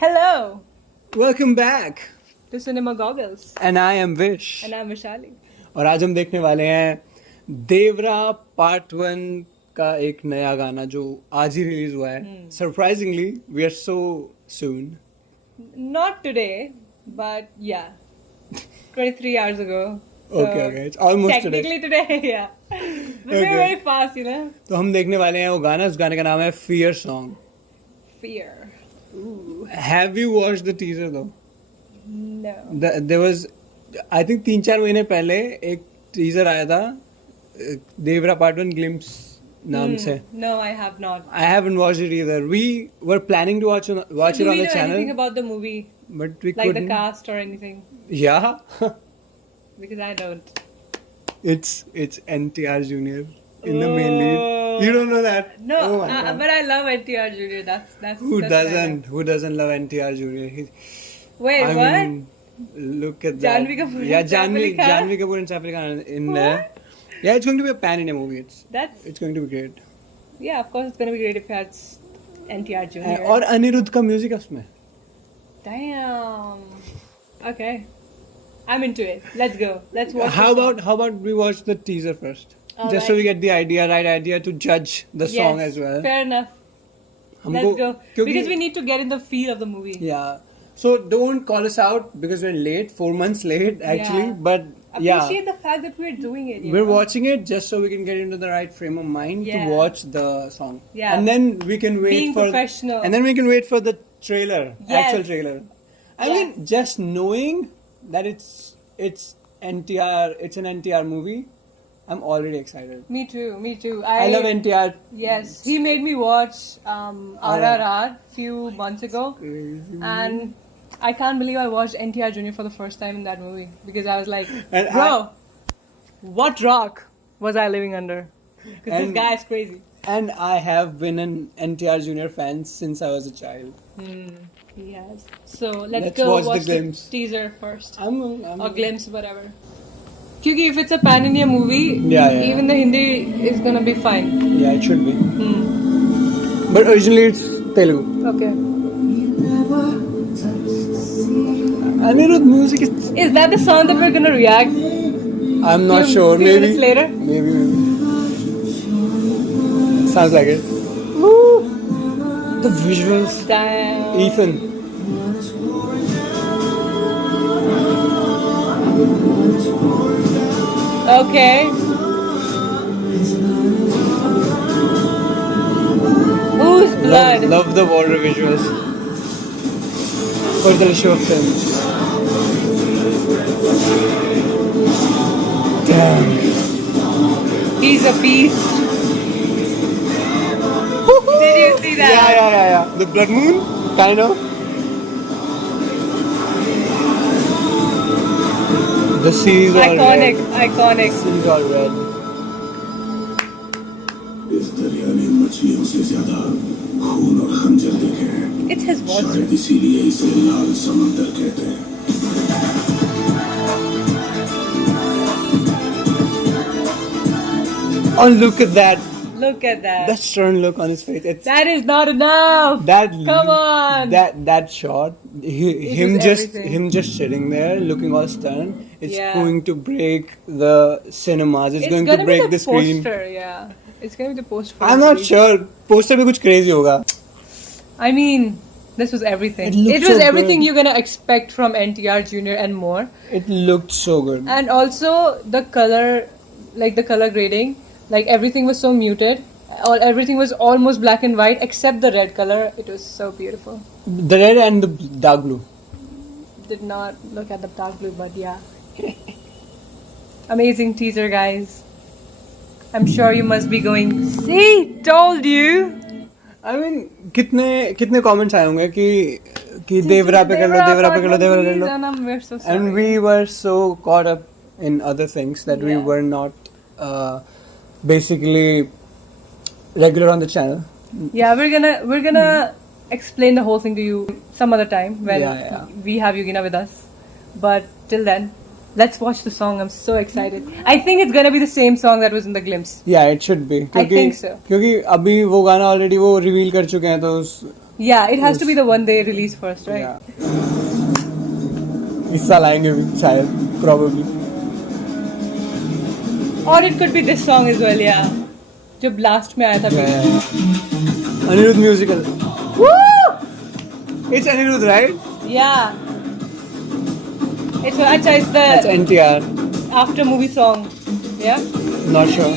Hello Welcome back. to Cinema Goggles. And I am Vish. And I'm Vishali. और आज हम देखने वाले हैं देवरा पार्ट 1 का एक नया गाना जो आज ही रिलीज हुआ है. Surprisingly we are so soon. Not today, but yeah, 23 hours ago. So Okay, it's almost today. technically today, yeah. But we're Okay. very fast, you know. तो हम देखने वाले हैं वो गाना. उस गाने का नाम है Fear Song. Fear. Ooh. Have you watched the teaser though? No. There was, I think 3-4 महीने पहले एक टीजर आया था देवरा पार्ट 1 ग्लिम्स नाम से. No, I have not. I haven't watched it either. We were planning to watch it Do on we the know channel, anything about the movie? but we Like couldn't. the cast or anything? Yeah, Because I don't. it's NTR Junior in the main lead. You don't know that? No, Oh my God. but I love NTR Junior. That's Who that's what I doesn't? Who doesn't love NTR Junior? know. Wait, what? mean, look at that. Janhvi Kapoor and Yeah, Saif Ali Khan? Janhvi Kapoor and Saif Ali Khan in there. Yeah, it's going to be a pan-India movie. It's going to be great. Yeah, of course it's gonna be great if it's NTR Junior. और अनिरुद्ध का music है उसमें. Damn. Okay. I'm into it. Let's go. Let's watch. How the song. about we watch the teaser first, All just so right. we get the right idea to judge the song Yes, as well. Fair enough. हमको- Let's go. क्योंकि- Because we need to get in the feel of the movie. Yeah. So don't call us out because we're late, 4 months late actually. Yeah. But Appreciate yeah, the fact that we're doing it. you we're know? watching it just so we can get into the right frame of mind Yeah. to watch the song. Yeah. And then we can wait Being for professional. And then we can wait for the trailer, Yes. actual trailer. I Yes. mean, just knowing that it's NTR, it's an NTR movie. I'm already excited. Me too. Me too. I love NTR. Yes, he made me watch RRR few months ago, Crazy. and I can't believe I watched NTR Junior for the first time in that movie because I was like, And bro, what rock was I living under? Because this And- guy is crazy. And I have been an NTR Junior fan since I was a child. He has. So let's Let's go watch the watch the glimpse. teaser first. I'm Or glimpse, whatever. Because if it's a pan-India movie, Yeah. even the Hindi is gonna be fine. Yeah, it should be. But originally it's Telugu. Okay. Anirudh music is. Is that the song that we're gonna react? I'm not Few- sure. few Maybe. minutes later? Maybe. Sounds like it. Woo! The visuals. Damn. Ethan. Okay. Whose blood? Love the water visuals. For the show film. Damn. He's a beast. Did you see that? Yeah. The blood moon, kind of. The sea is all Iconic, red. iconic. Sea is all red. इस दरिया ने मछलियों से ज्यादा खून और खंजर देखे हैं. It's his voice. शायद इसीलिए इसे लाल समंदर कहते हैं. Oh, look at that. Look at that. That stern look on his face. It's That is not enough. that. Come on. That shot. Him was just everything. him just sitting there looking all stern. It's Yeah. going to break the cinemas. It's going to gonna break be the screen. poster, yeah. It's gonna be the poster. for I'm the not movie. sure. Poster में कुछ crazy होगा. I mean, this was everything. It looked It was so everything good. you're gonna expect from NTR Junior and more. It looked so good. And also the color, like the color grading, like everything was so muted. Everything was almost black and white except the red color. It was so beautiful. The red and the dark blue. Did not look at the dark blue, but yeah. Amazing teaser, guys. I'm sure you must be going, see, told you. I mean, कितने comments आए होंगे कि देवरा पे कर लो, देवरा पे कर लो, देवरा पे कर लो. And we're so sorry. And we were so caught up in other things that we Yeah. were not basically regular on the channel. Yeah, we're gonna explain the whole thing to you some other time when Yeah. we have Yugina with us. But till then, let's watch the song. I'm so excited. I think it's gonna be the same song that was in the glimpse. Yeah, it should be. I think so. क्योंकि अभी वो गाना already वो reveal कर चुके हैं तो Yeah, it has to be the one they release first, right? Yeah. इस साल आएंगे भी शायद probably. Or it could be this song as well, yeah. जो blast में आया था. Yeah. Anirudh musical. Woo! It's Anirudh, right? Yeah. It's the That's NTR. after movie song. Yeah. Not sure.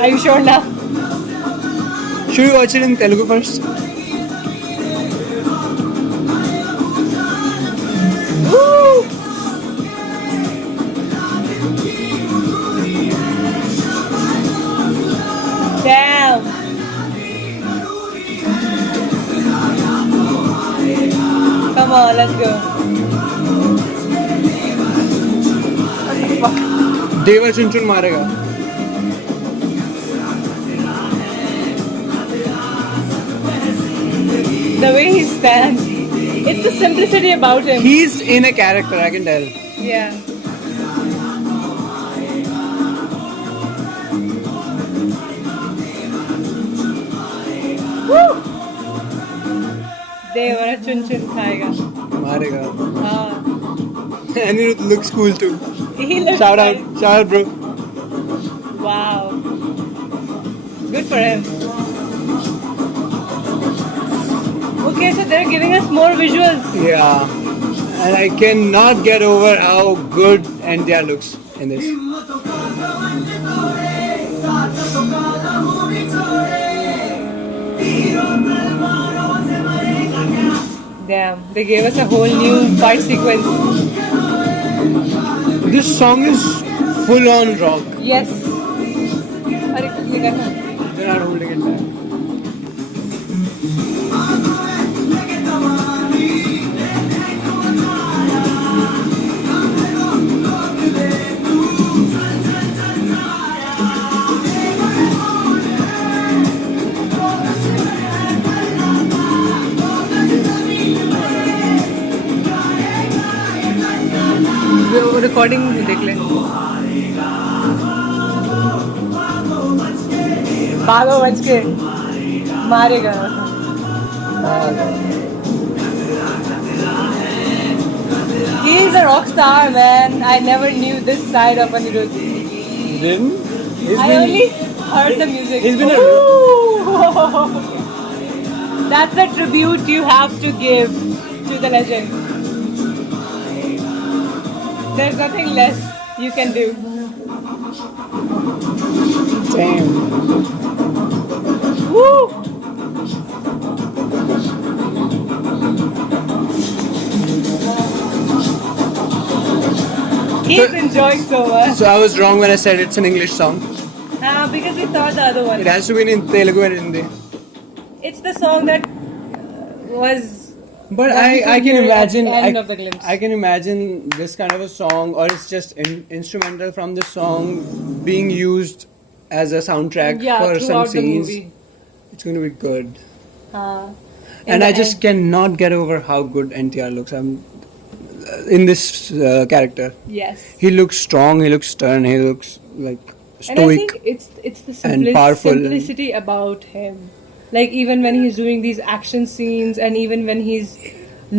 Are you sure now? Should we watch it in Telugu first? Woo! Damn. Come on, let's go. देवा चुन चुन मारेगा. The way he stands. It's the simplicity about him. He's in a character, I can tell. Yeah. Woo! देवरा चुन चुन खाएगा. मारेगा. हाँ. Anirudh looks cool too. He looks Shout out, fine. shout out, bro. Wow. Good for him. Okay, so they're giving us more visuals. Yeah. And I cannot get over how good NTR looks in this. Damn, they gave us a whole new fight sequence. This song is full on rock. Yes. अरे ये करना. They're not holding it back. Recording देख ले. भागो बच के मारेगा. He is a rock star, man. I never knew this side of Anirudh. Didn't? I only heard the music. He's been Ooh. That's the tribute you have to give to the legend. There's nothing less you can do. Damn. Woo! He's enjoying so much. So I was wrong when I said it's an English song. Because we thought the other one. It has to be in Telugu and Hindi. It's the song that was. But that we I could can hear at imagine the end of the glimpse. I can imagine this kind of a song, or it's just instrumental from this song being used as a soundtrack Yeah, for some throughout the scenes. movie. It's going to be good. In And the I just end. cannot get over how good NTR looks. I'm in this character. Yes. He looks strong. He looks stern. He looks like And I stoic. think it's the and powerful. simplicity about him. Like even when he's doing these action scenes, and even when he's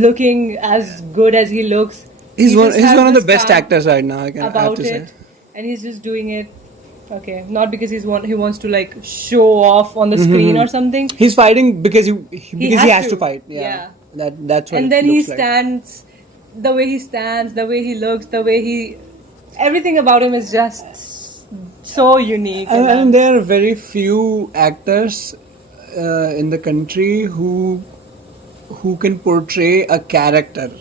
looking as good as he looks, He's he one. just He's has one of the this best calm actors right now. I have about to say. it, and he's just doing it. Okay, not because he wants to like show off on the screen or something. He's fighting because he has to fight. Yeah. Yeah. That's what. And it then he looks like. stands, the way he stands, the way he looks, the way he, everything about him is just so unique. And there are very few actors in the country who can portray a character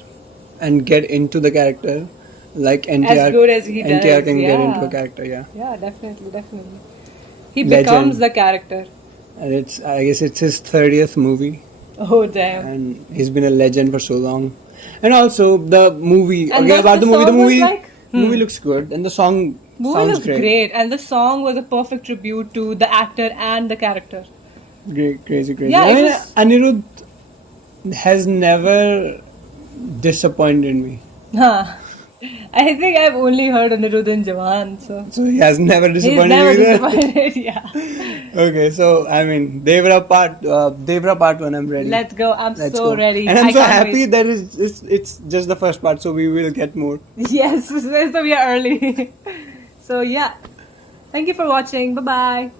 and get into the character like NTR. As good as he NTR does, can get yeah. into a character, yeah. Yeah, definitely. He Legend. becomes the character. And I guess it's his 30th movie, Oh damn! and he's been a legend for so long. And also the movie. And Okay, what's about the the movie. The song was movie. like? Movie looks good, and the song Movie sounds looks great, and the song was a perfect tribute to the actor and the character. Great, crazy. Yeah, I it mean, was- Anirudh has never disappointed me. Huh. I think I've only heard Anirudh Jawan, so So he has never he's disappointed never you either. disappointed. Yeah. Okay, so I mean, Devra part 1. I'm ready. Let's go. I'm Let's so go. ready. And I'm I so can't happy wait. that it's just the first part, so we will get more. Yes, so we are early. So yeah. Thank you for watching. Bye bye.